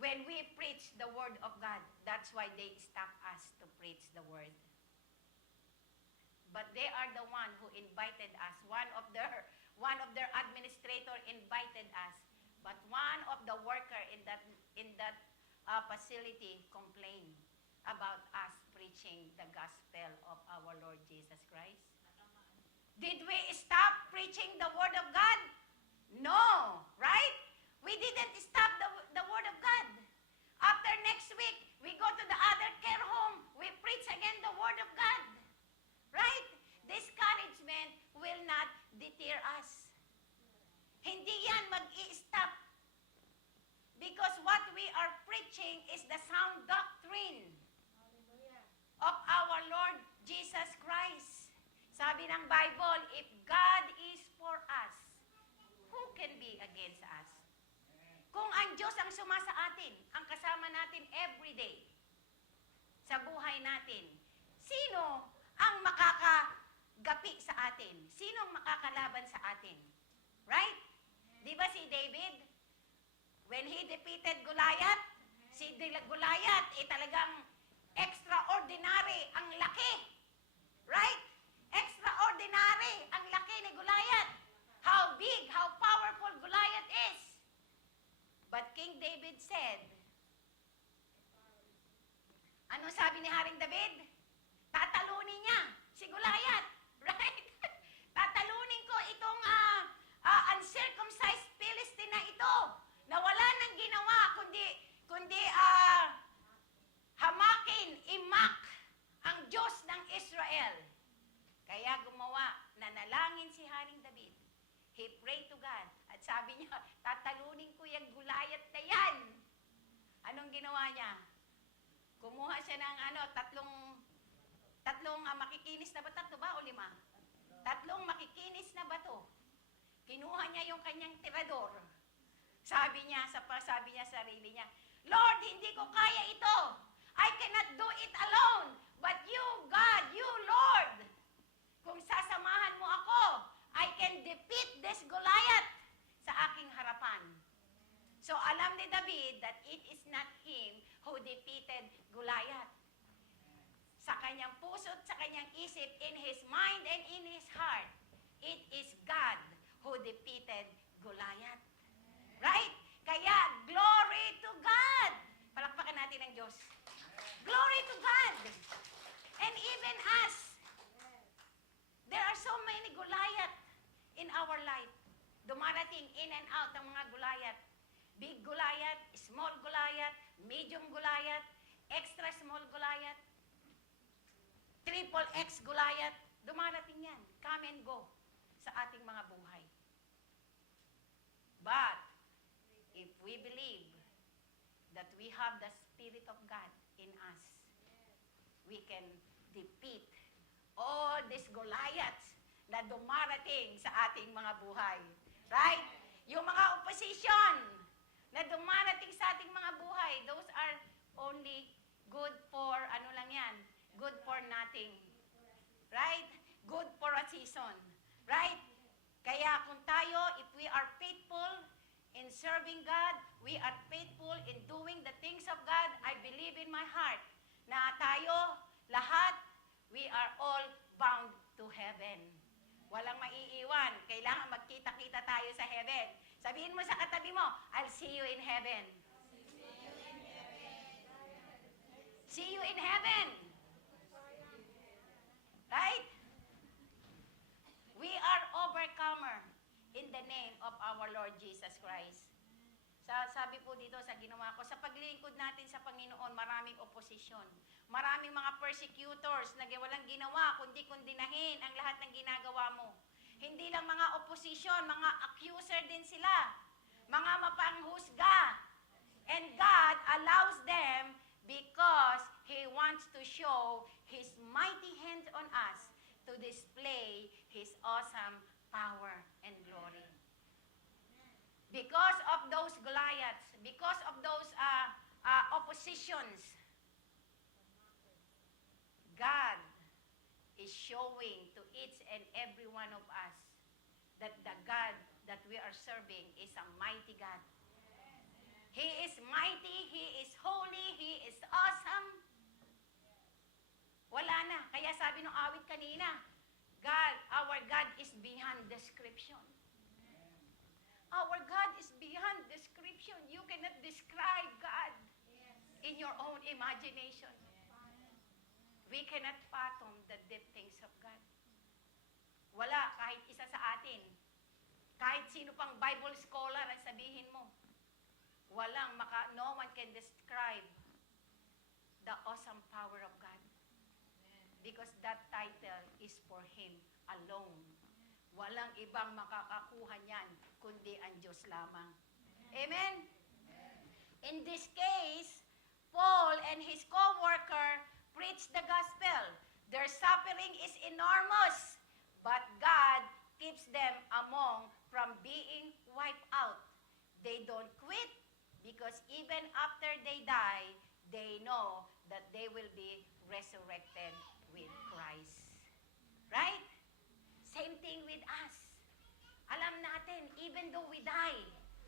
when we preach the Word of God. That's why they stop us to preach the Word. But they are the one who invited us. One of their administrator invited us. But one of the worker in that facility complained about us preaching the gospel of our Lord Jesus Christ. Did we stop preaching the Word of God? No, right? We didn't stop the Word of God. After next week, we go to the other care home. We preach again the Word of God. Right? Discouragement will not deter us. Hindi yan mag-i-stop. Because what we are preaching is the sound doctrine of our Lord Jesus Christ. Sabi ng Bible, if God is for us, who can be against us? Kung ang Diyos ang sumasa atin, ang kasama natin every day sa buhay natin, sino ang makakagapi sa atin? Sino ang makakalaban sa atin? Right? Di ba si David, when he defeated Goliath, si Goliath talagang extraordinary ang laki. Right? Extraordinary ang laki ni Goliath. How big, how powerful Goliath is. But King David said, ano sabi ni Haring David? Tatalunin niya si Goliath. Right? Tatalunin ko itong uncircumcised Philistine na ito na wala nang ginawa kundi hamakin, imak ang Diyos ng Israel. Kaya gumawa, nanalangin si Haring David. He prayed to God. At sabi niya, tatalunin ko yung Goliath na yan. Anong ginawa niya? Kumuha siya ng tatlong makikinis na bato. Tatlo ba o 5? Tatlong makikinis na bato. Kinuha niya yung kanyang tirador. Sabi niya sa sarili niya, Lord, hindi ko kaya ito. I cannot do it alone. But you, God, you, Lord, kung sasamahan mo ako, I can defeat this Goliath sa aking harapan. So alam ni David that it is not him who defeated Goliath. Sa kanyang puso at sa kanyang isip, in his mind and in his heart, it is God who defeated Goliath. Right? Kaya, glory to God! Palakpakan natin ang Diyos. Glory to God! And even us, there are so many Goliath in our life. Dumarating in and out ang mga Goliath. Big Goliath, small Goliath, medium Goliath, extra small Goliath, triple X Goliath. Dumarating yan. Come and go sa ating mga buhay. But, if we believe that we have the Spirit of God in us, we can defeat all these Goliaths na dumarating sa ating mga buhay. Right? Yung mga opposition na dumarating sa ating mga buhay, those are only good for, good for nothing. Right? Good for a season. Right? Kaya kung tayo, if we are faithful in serving God, we are faithful in doing the things of God, I believe in my heart na tayo, lahat, we are all bound to heaven. Walang maiiwan. Kailangan magkita-kita tayo sa heaven. Sabihin mo sa katabi mo, I'll see you in heaven. See you in heaven. Right? We are overcomer in the name of our Lord Jesus Christ. Sabi po dito sa ginawa ko, sa paglilingkod natin sa Panginoon, maraming opposition. Maraming mga persecutors na walang ginawa, kundi kundinahin ang lahat ng ginagawa mo. Hindi lang mga opposition, mga accuser din sila. Mga mapanghusga. And God allows them because He wants to show His mighty hand on us to display His awesome power and glory. Because of those Goliaths, because of those oppositions, God is showing to each and every one of us that the God that we are serving is a mighty God. He is mighty, He is holy, He is awesome. Wala na. Kaya sabi ng awit kanina, God, our God is beyond description. Our God is beyond description. You cannot describe God in your own imagination. We cannot fathom the deep things of God. Wala kahit isa sa atin. Kahit sino pang Bible scholar ang sabihin mo. No one can describe the awesome power of God. Because that title is for Him alone. Walang ibang makakakuha niyan, kundi ang Diyos lamang. Amen? In this case, Paul and his co-worker preached the gospel. Their suffering is enormous, but God keeps them from being wiped out. They don't quit because even after they die, they know that they will be resurrected with Christ. Right? Same thing with us. Alam natin, even though we die,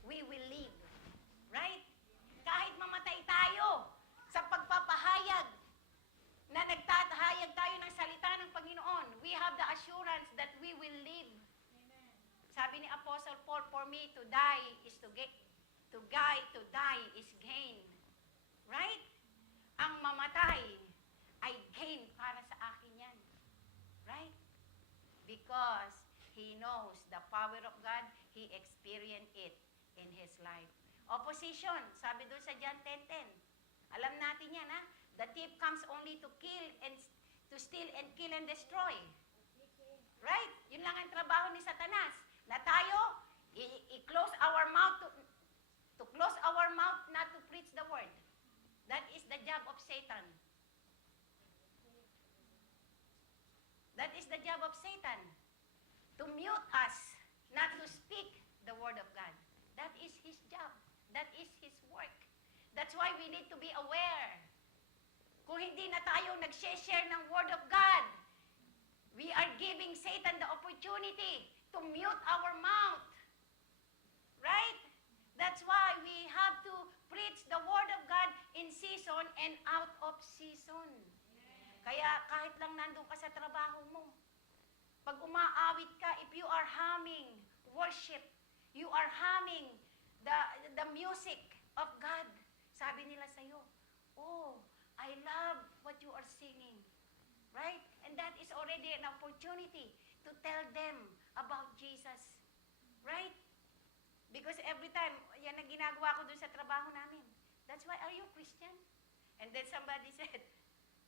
we will live. Right? Kahit mamatay tayo sa pagpapahayag na nagtatahayag tayo ng salita ng Panginoon, we have the assurance that we will live. Sabi ni Apostle Paul, for me to die is to die is gain. Right? Ang mamatay ay gain para sa akin yan. Right? Because he knows the power of God, he experienced it in his life. Opposition, sabi doon sa John 10:10. Alam natin yan, ha? The thief comes only to steal and kill and destroy. Right? Yun lang ang trabaho ni Satanas. Na tayo, i-close our mouth to close our mouth not to preach the word. That is the job of Satan. That is the job of Satan. To mute us, not to speak the word of God. That is his job. That is his work. That's why we need to be aware. Kung hindi na tayo nag-share ng word of God, we are giving Satan the opportunity to mute our mouth. Right? That's why we have to preach the word of God in season and out of season. Kaya kahit lang nandun ka sa trabaho mo, pag umaawit ka, if you are humming worship, you are humming the music of God, sabi nila sa'yo, oh, I love what you are singing. Right? And that is already an opportunity to tell them about Jesus. Right? Because every time, yan ang ginagawa ko dun sa trabaho namin. That's why, are you Christian? And then somebody said,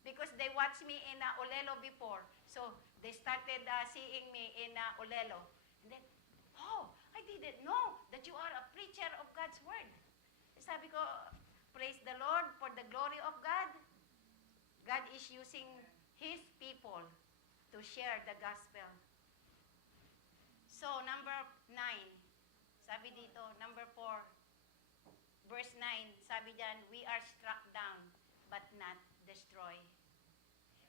because they watched me in Olelo before. So, they started seeing me in Olelo. And then, oh, I didn't know that you are a preacher of God's word. Sabi ko, praise the Lord for the glory of God. God is using His people to share the gospel. So, number 9. Sabi dito, number 4, verse 9, sabi dyan, we are struck down, but not destroyed.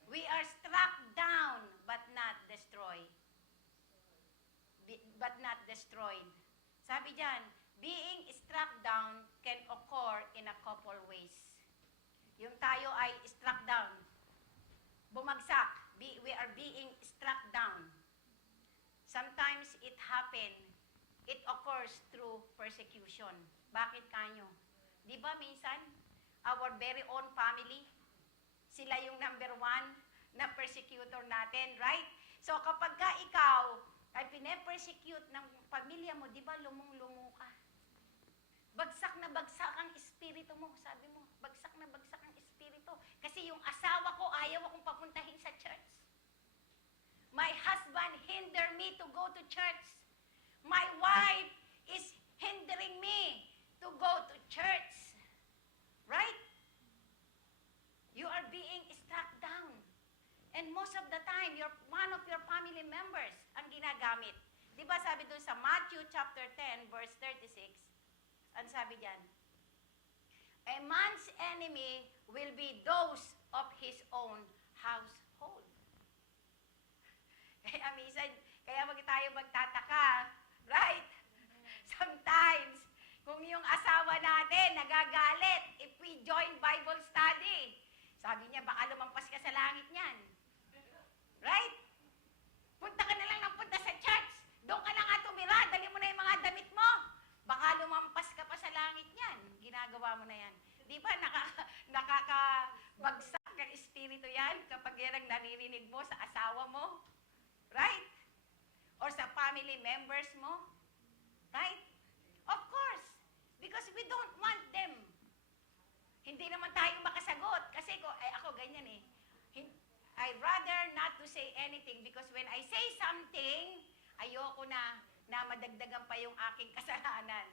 We are struck down, but not destroyed. But not destroyed. Sabi dyan, being struck down can occur in a couple ways. Yung tayo ay struck down, bumagsak, we are being struck down. Sometimes it occurs through persecution. Bakit kanyo? Di ba minsan, our very own family, sila yung number 1 na persecutor natin, right? So kapag ka ikaw ay pine-persecute ng pamilya mo, di ba lumong-lumo ka? Bagsak na bagsak ang espiritu mo, sabi mo, bagsak na bagsak ang espiritu. Kasi yung asawa ko, ayaw akong papuntahin sa church. My husband hinder me to go to church. My wife is hindering me to go to church. Right? dun sa Matthew chapter 10, verse 36, ang sabi diyan, a man's enemy will be those of his own household. Kaya minsan, kaya wag tayo magtataka, right? Sometimes, kung yung asawa natin nagagalit, if we join Bible study, sabi niya, baka lumampas ka sa langit niyan. Right? Punta ka na lang ng punta sa church. Doon ka na nga tumira, dali mo na yung mga damit mo. Baka lumampas ka pa sa langit niyan. Ginagawa mo na yan. Di ba nakakabagsak ng espiritu yan kapag yan ang naririnig mo sa asawa mo? Right? Or sa family members mo? Right? Of course. Because we don't want them. Hindi naman tayo makasagot. Kasi ako ganyan eh. I rather not to say anything because when I say something, ayoko na madagdagan pa yung aking kasalanan.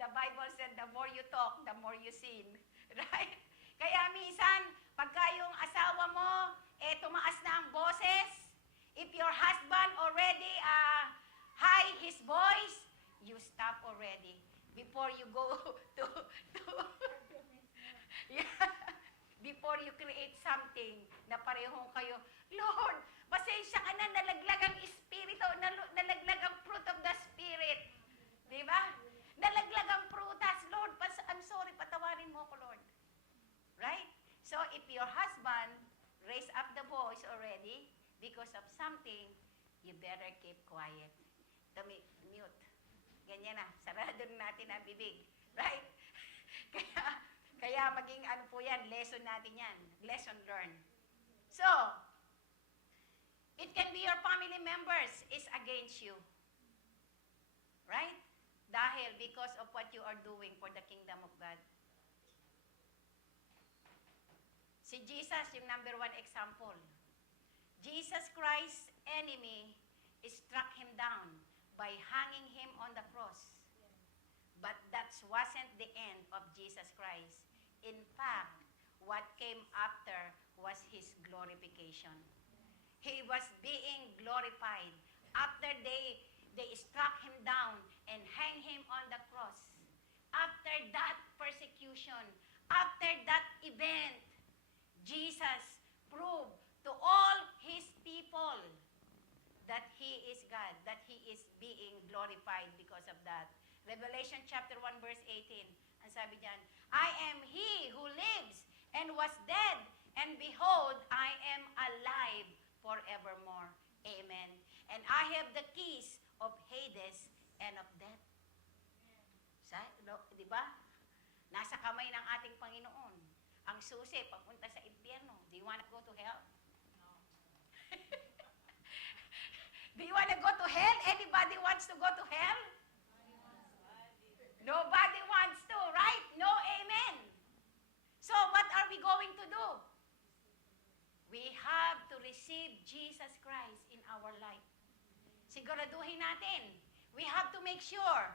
The Bible said, the more you talk, the more you sin. Right? Kaya minsan, pagka yung asawa mo, tumaas na ang boses, if your husband already high his voice, you stop already before you go to yeah, before you create something na parehong kayo, Lord, pasensya ka na, nalaglag ang espiritu, nalaglag ang fruit of the Spirit. Di ba? Nalaglag ang prutas, Lord, I'm sorry, patawarin mo ko, Lord. Right? So, if your husband raise up the voice already because of something, you better keep quiet. Mute. Ganyan na. Sarado natin ang bibig. Right? Kaya maging ano po yan, lesson natin yan. Lesson learned. So, it can be your family members is against you. Right? Dahil because of what you are doing for the kingdom of God. Si Jesus, yung number 1 example. Jesus Christ's enemy struck him down by hanging him on the cross. But that wasn't the end of Jesus Christ. In fact, what came after was his glorification. He was being glorified. After they struck him down and hang him on the cross. After that persecution, after that event, Jesus proved to all his people that he is God, that he is being glorified because of that. Revelation chapter 1 verse 18, ang sabi diyan, I am he who lives and was dead, and behold, I am alive forevermore. Amen. And I have the keys of Hades and of death. Di ba? Nasa kamay ng ating Panginoon. Ang susi, papunta sa impyerno. Do you want to go to hell? No. Do you want to go to hell? Anybody wants to go to hell? Nobody wants to, right? No, amen. So, what are we going to do? We have to receive Jesus Christ in our life. Siguraduhin natin. We have to make sure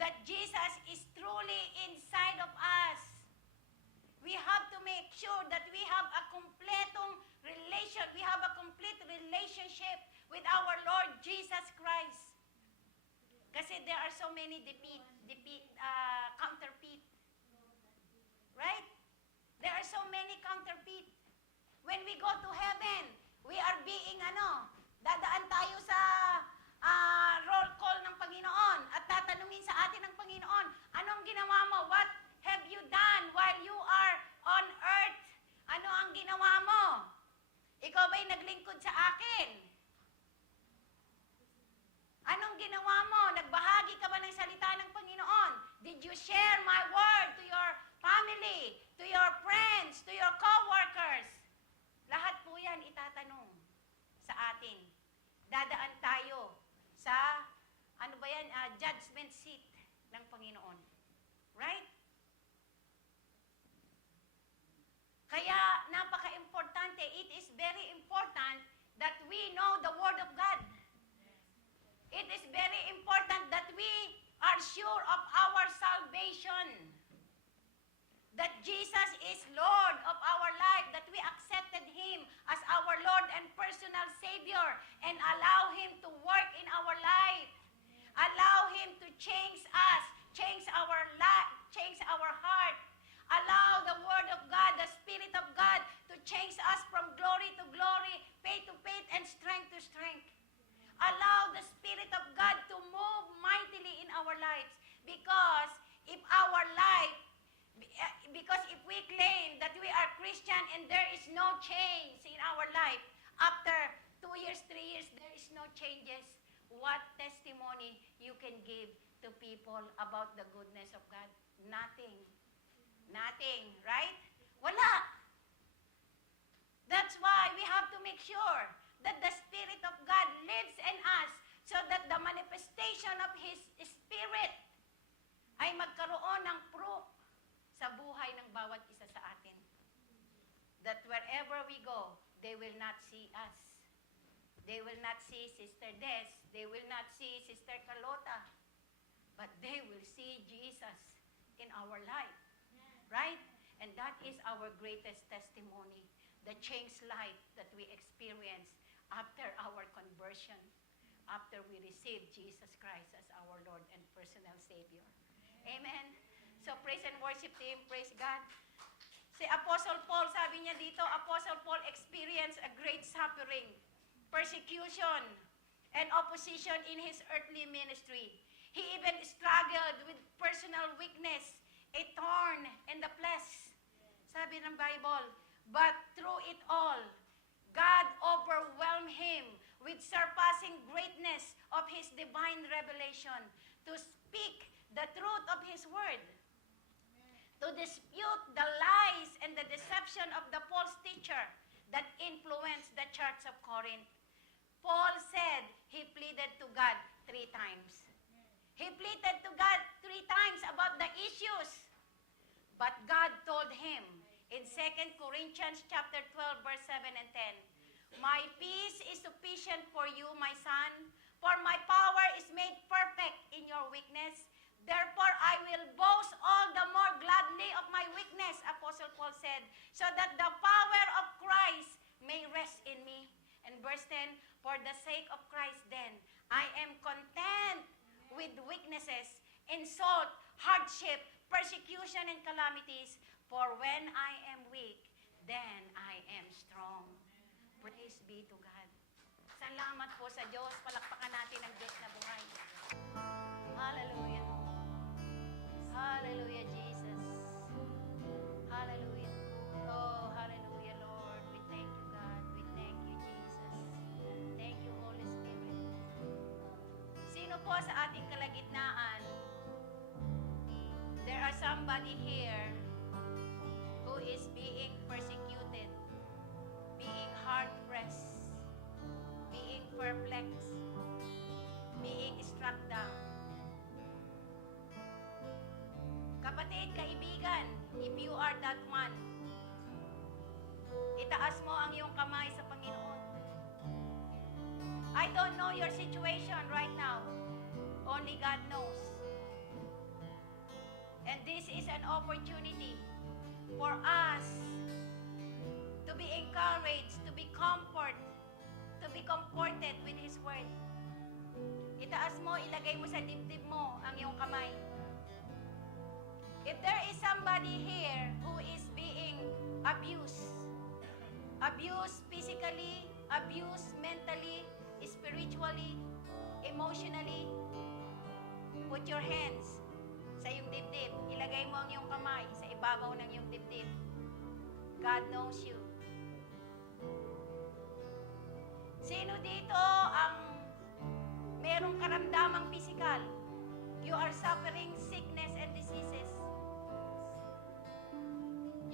that Jesus is truly inside of us. We have to make sure that we have a complete relationship with our Lord Jesus Christ. Kasi there are so many counterfeit. Right? There are so many counterfeit. When we go to heaven, we are being dadaan tayo sa roll call ng Panginoon at tatanungin sa atin ng Panginoon, anong ginawa mo? What have you done while you are on earth? Ano ang ginawa mo? Ikaw ba'y naglingkod sa akin? Anong ginawa mo? Nagbahagi ka ba ng salita ng Panginoon? Did you share my word to your family, to your friends, to your co-workers? Lahat po yan itatanong sa atin. Dadaan tayo sa, judgment seat ng Panginoon. Right? Kaya, napaka-importante, it is very important that we know the Word of God. It is very important that we are sure of our salvation. That Jesus is Lord of our life, that we accepted Him Him as our Lord and personal Savior and allow Him to work in our life. Allow Him to change us, change our life, change our heart. Allow the Word of God, the Spirit of God to change us from glory to glory, faith to faith, and strength to strength. Allow the Spirit of God to move mightily in our lives because if our life, because if we claim that we are Christian and there is no change in our life, after 2 years, 3 years, there is no changes, what testimony you can give to people about the goodness of God? Nothing. Nothing, right? Wala. That's why we have to make sure that the Spirit of God lives in us so that the manifestation of His Spirit ay magkaroon ng proof sa buhay ng bawat isa sa atin. That wherever we go, they will not see us. They will not see Sister Des. They will not see Sister Carlota. But they will see Jesus in our life. Right? And that is our greatest testimony. The changed life that we experience after our conversion. After we receive Jesus Christ as our Lord and personal Savior. Amen. So praise and worship team. Praise God. Si Apostle Paul, sabi niya dito, Apostle Paul experienced a great suffering, persecution, and opposition in his earthly ministry. He even struggled with personal weakness, a thorn in the flesh. Sabi ng Bible, but through it all, God overwhelmed him with surpassing greatness of His divine revelation to speak the truth of His word, to dispute the lies and the deception of the false teacher that influenced the church of Corinth. Paul said he pleaded to God 3 times. He pleaded to God 3 times about the issues. But God told him in 2 Corinthians chapter 12, verse 7 and 10, my peace is sufficient for you, my son, for my power is made perfect in your weakness. Therefore, I will boast all the more gladly of my weakness, Apostle Paul said, so that the power of Christ may rest in me. And verse 10, for the sake of Christ then, I am content with weaknesses, insult, hardship, persecution, and calamities. For when I am weak, then I am strong. Praise be to God. Salamat po sa Diyos. Palakpakan natin ang Diyos na buhay. Hallelujah. Hallelujah, Jesus. Hallelujah. Oh, hallelujah, Lord. We thank you, God. We thank you, Jesus. Thank you, Holy Spirit. Sino po sa ating kalagitnaan? There are somebody here who is being persecuted, being hard-pressed, being perplexed, being struck down. Kapatid, kaibigan, if you are that one, itaas mo ang iyong kamay sa Panginoon. I don't know your situation right now. Only God knows. And this is an opportunity for us to be encouraged, to be comforted with His Word. Itaas mo, ilagay mo sa dibdib mo ang iyong kamay. If there is somebody here who is being abused physically, abused mentally, spiritually, emotionally, put your hands sa iyong dibdib. Ilagay mo ang iyong kamay sa ibabaw ng iyong dibdib. God knows you. Sino dito ang merong karamdamang physical? You are suffering sickness and diseases.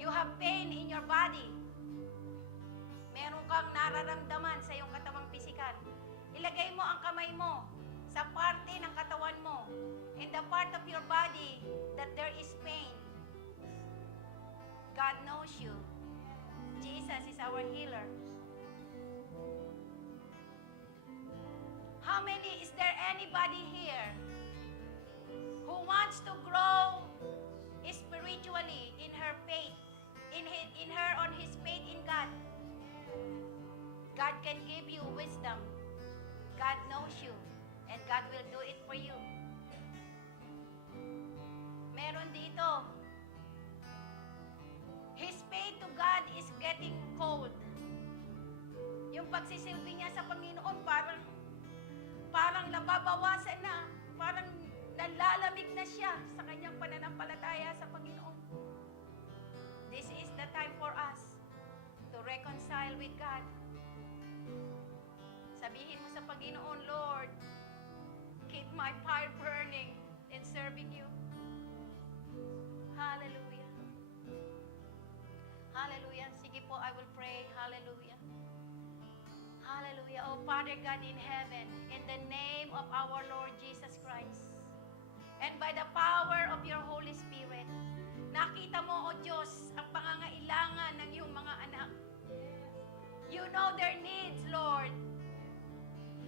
You have pain in your body. Meron kang nararamdaman sa iyong katawang physical. Ilagay mo ang kamay mo sa parte ng katawan mo, in the part of your body that there is pain. God knows you. Jesus is our healer. How many, is there anybody here who wants to grow spiritually in her faith, in her on his faith in God? God can give you wisdom. God knows you. And God will do it for you. Meron dito, His faith to God is getting cold. Yung pagsisilbi niya sa Panginoon, parang nababawasan na. Parang nalalamig na siya sa kanyang pananampalataya sa Panginoon. This is the time for us to reconcile with God. Sabihin mo sa Panginoon, Lord, keep my fire burning in serving you. Hallelujah. Hallelujah. Sige po, I will pray. Hallelujah. Hallelujah. Oh, Father God in heaven, in the name of our Lord Jesus Christ, and by the power of your Holy Spirit, nakita mo, O Diyos, ang pangangailangan ng iyong mga anak. You know their needs, Lord.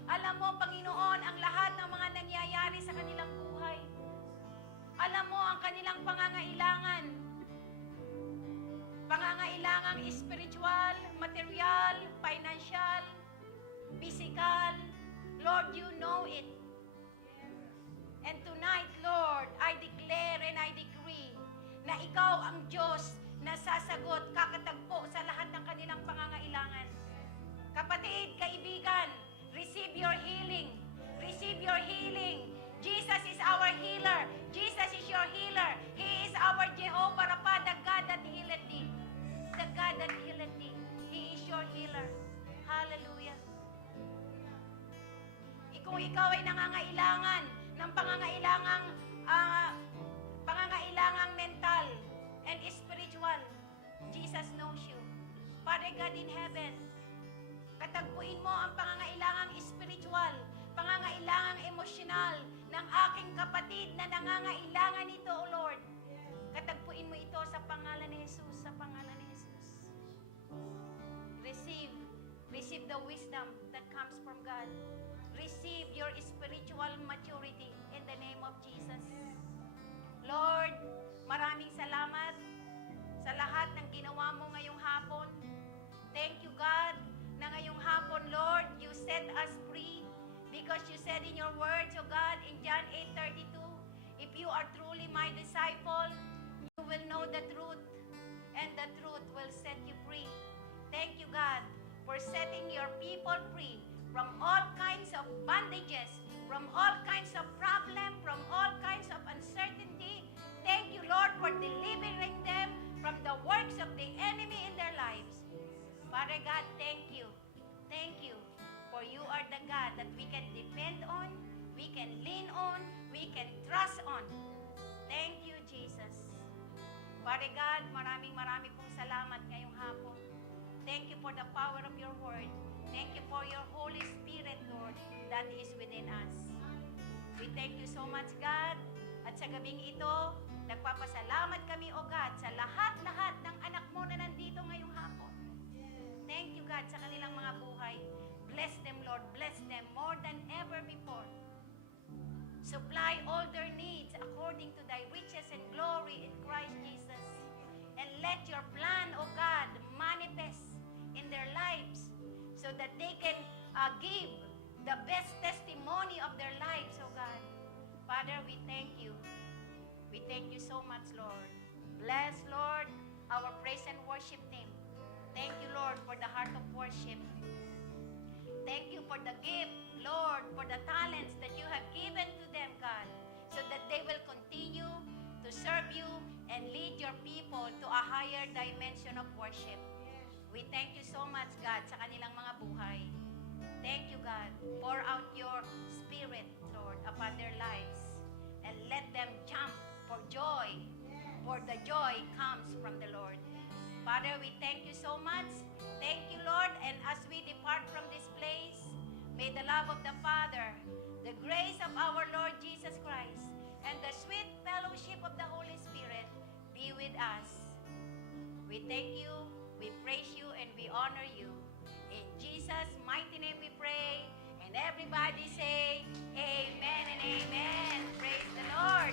Alam mo, Panginoon, ang lahat ng mga nangyayari sa kanilang buhay. Alam mo ang kanilang pangangailangan. Pangangailangang spiritual, material, financial, physical. Lord, you know it. And tonight, Lord, I declare and I decree na ikaw ang Diyos na sasagot, kakatagpo sa lahat ng kanilang pangangailangan. Kapatid, kaibigan, receive your healing. Receive your healing. Jesus is our healer. Jesus is your healer. He is our Jehovah Rapha, the God that healeth thee. The God that healeth thee. He is your healer. Hallelujah. Kung ikaw ay nangangailangan ng pangangailangang mental and spiritual, Jesus knows you. Father God in heaven, katagpuin mo ang pangangailangang spiritual, pangangailangang emosyonal ng aking kapatid na nangangailangan nito, O Lord. Katagpuin mo ito sa pangalan ni Jesus, sa pangalan ni Jesus. Receive the wisdom that comes from God. Receive your spiritual maturity in the name of Jesus. Lord, maraming salamat sa lahat ng ginawa mo ngayong hapon. Thank you, God, na ngayong hapon, Lord, you set us free because you said in your words, O God, in John 8:32, if you are truly my disciple, you will know the truth, and the truth will set you free. Thank you, God, for setting your people free from all kinds of bondages, from all kinds of problems, from all kinds of uncertainty. Thank you, Lord, for delivering them from the works of the enemy in their lives. Father God, thank you. Thank you, for you are the God that we can depend on, we can lean on, we can trust on. Thank you, Jesus. Father God, maraming pong salamat ngayong hapon. Thank you for the power of your word. Thank you for your Holy Spirit, Lord, that is within us. We thank you so much, God. At sa gabing ito, nagpapasalamat kami, O God, sa lahat-lahat ng anak mo na nandito ngayong hapon. Thank you, God, sa kanilang mga buhay. Bless them, Lord. Bless them more than ever before. Supply all their needs according to thy riches and glory in Christ Jesus. And let your plan, O God, manifest in their lives, so that they can give the best testimony of their lives, oh God. Father, we thank you. We thank you so much, Lord. Bless, Lord, our praise and worship team. Thank you, Lord, for the heart of worship. Thank you for the gift, Lord, for the talents that you have given to them, God, so that they will continue to serve you and lead your people to a higher dimension of worship. We thank you so much, God, sa kanilang mga buhay. Thank you, God. Pour out your Spirit, Lord, upon their lives. And let them jump for joy. For the joy comes from the Lord. Father, we thank you so much. Thank you, Lord. And as we depart from this place, may the love of the Father, the grace of our Lord Jesus Christ, and the sweet fellowship of the Holy Spirit be with us. We thank you. We praise you and we honor you. In Jesus' mighty name we pray. And everybody say, Amen and Amen. Praise the Lord.